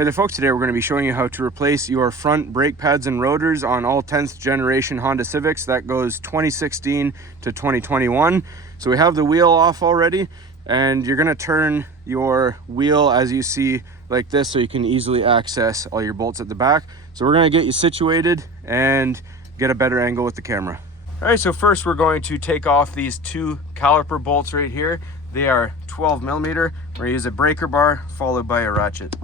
Hey there folks, today we're going to be showing you how to replace your front brake pads and rotors on all 10th generation Honda Civics. That goes 2016 to 2021. So we have the wheel off already, and you're going to turn your wheel as you see like this so you can easily access all your bolts at the back. So we're going to get you situated and get a better angle with the camera. All right, so first we're going to take off these two caliper bolts right here. They are 12 millimeter. We're going to use a breaker bar followed by a ratchet.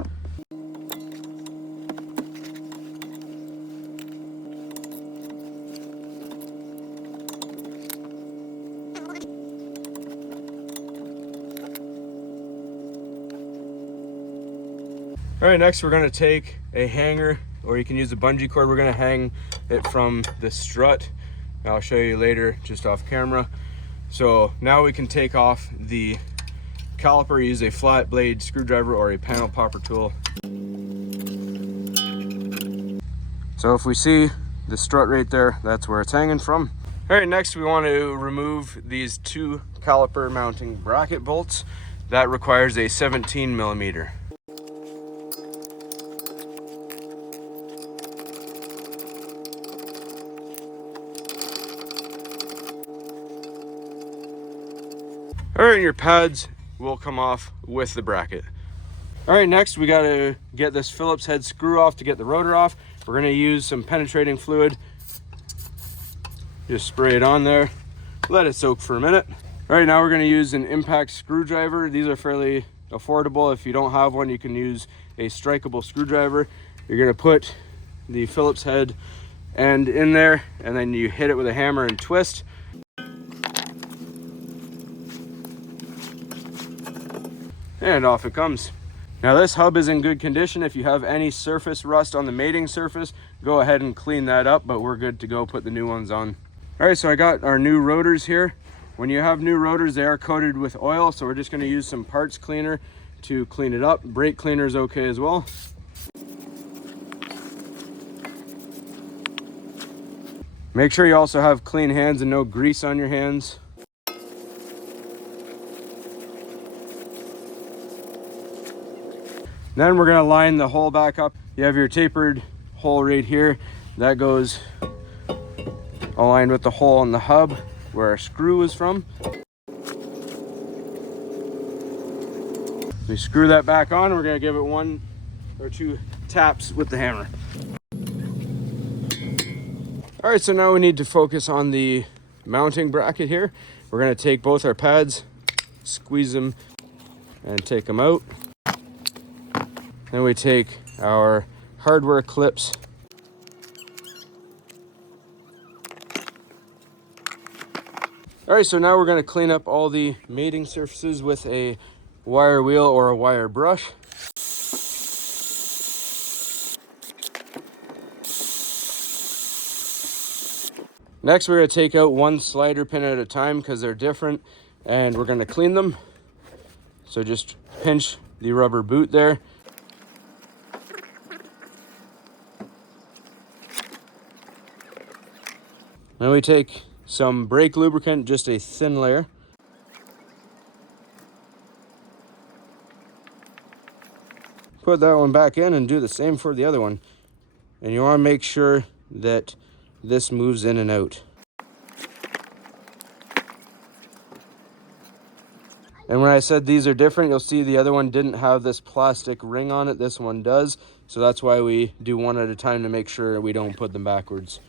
All right, next we're going to take a hanger, or you can use a bungee cord. We're going to hang it from the strut. I'll show you later just off camera. So now we can take off the caliper, use a flat blade screwdriver or a panel popper tool. So if we see the strut right there, that's where it's hanging from. All right, next we want to remove these two caliper mounting bracket bolts. That requires a 17 millimeter. All right, your pads will come off with the bracket. All right, next we got to get this Phillips head screw off to get the rotor off. We're going to use some penetrating fluid. Just spray it on there, let it soak for a minute. All right, now we're going to use an impact screwdriver. These are fairly affordable. If you don't have one, you can use a strikeable screwdriver. You're going to put the Phillips head end in there, and then you hit it with a hammer and twist. And off it comes. Now this hub is in good condition. If you have any surface rust on the mating surface, go ahead and clean that up, but we're good to go put the new ones on. All right, so I got our new rotors here. When you have new rotors, they are coated with oil, so we're just going to use some parts cleaner to clean it up. Brake cleaner is okay as well. Make sure you also have clean hands and no grease on your hands. Then we're going to line the hole back up. You have your tapered hole right here. That goes aligned with the hole in the hub where our screw is from. We screw that back on, and we're going to give it 1 or 2 taps with the hammer. All right, so now we need to focus on the mounting bracket here. We're going to take both our pads, squeeze them, and take them out. Then we take our hardware clips. All right, so now we're going to clean up all the mating surfaces with a wire wheel or a wire brush. Next, we're going to take out one slider pin at a time because they're different, and we're going to clean them. So just pinch the rubber boot there. Then we take some brake lubricant, just a thin layer. Put that one back in and do the same for the other one. And you want to make sure that this moves in and out. And when I said these are different, you'll see the other one didn't have this plastic ring on it. This one does. So that's why we do one at a time to make sure we don't put them backwards.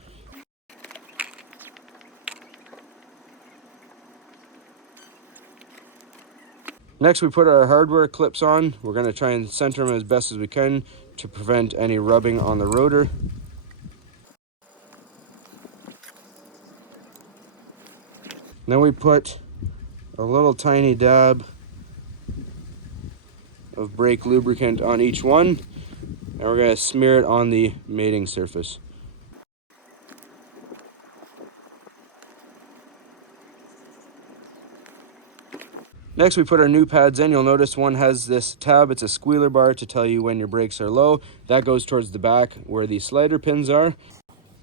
Next, we put our hardware clips on. We're going to try and center them as best as we can to prevent any rubbing on the rotor. Then we put a little tiny dab of brake lubricant on each one, and we're going to smear it on the mating surface. Next, we put our new pads in. You'll notice one has this tab. It's a squealer bar to tell you when your brakes are low. That goes towards the back where the slider pins are.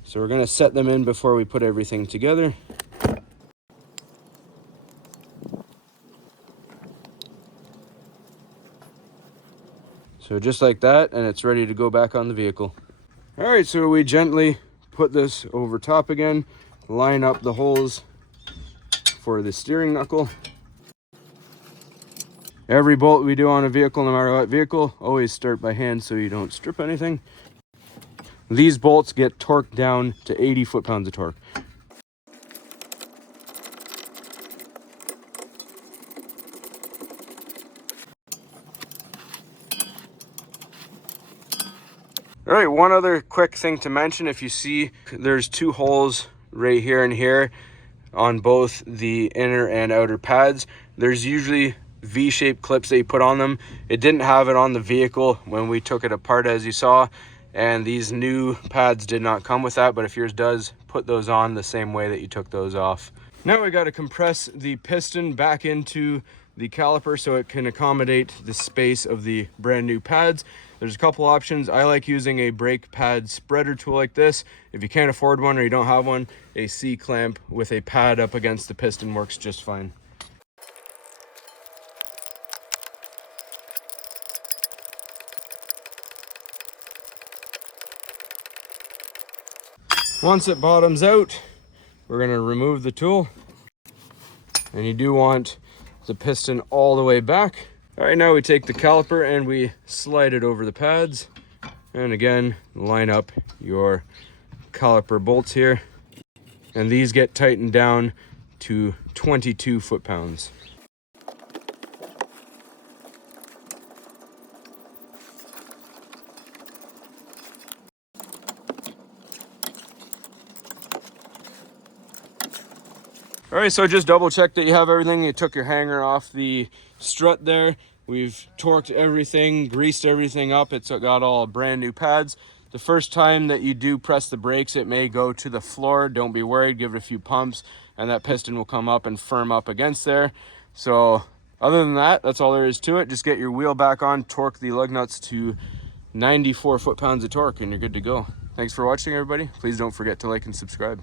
So we're going to set them in before we put everything together. So just like that, and it's ready to go back on the vehicle. All right, so we gently put this over top again, line up the holes for the steering knuckle. Every bolt we do on a vehicle, no matter what vehicle, always start by hand so you don't strip anything. These bolts get torqued down to 80 foot-pounds of torque. All right, one other quick thing to mention, if you see there's two holes right here and here on both the inner and outer pads, there's usually V-shaped clips that you put on them. It didn't have it on the vehicle when we took it apart, as you saw, and these new pads did not come with that, but if yours does, put those on the same way that you took those off. Now we got to compress the piston back into the caliper so it can accommodate the space of the brand new pads. There's a couple options. I like using a brake pad spreader tool like this. If you can't afford one or you don't have one, a C-clamp with a pad up against the piston works just fine. Once it bottoms out, we're going to remove the tool, and you do want the piston all the way back. All right, now we take the caliper and we slide it over the pads, and again line up your caliper bolts here, and these get tightened down to 22 foot-pounds. All right, so just double check that you have everything. You took your hanger off the strut there. We've torqued everything, greased everything up. It's got all brand new pads. The first time that you do press the brakes, it may go to the floor. Don't be worried, give it a few pumps, and that piston will come up and firm up against there. So other than that, that's all there is to it. Just get your wheel back on, torque the lug nuts to 94 foot-pounds of torque, and you're good to go. Thanks for watching, everybody. Please don't forget to like and subscribe.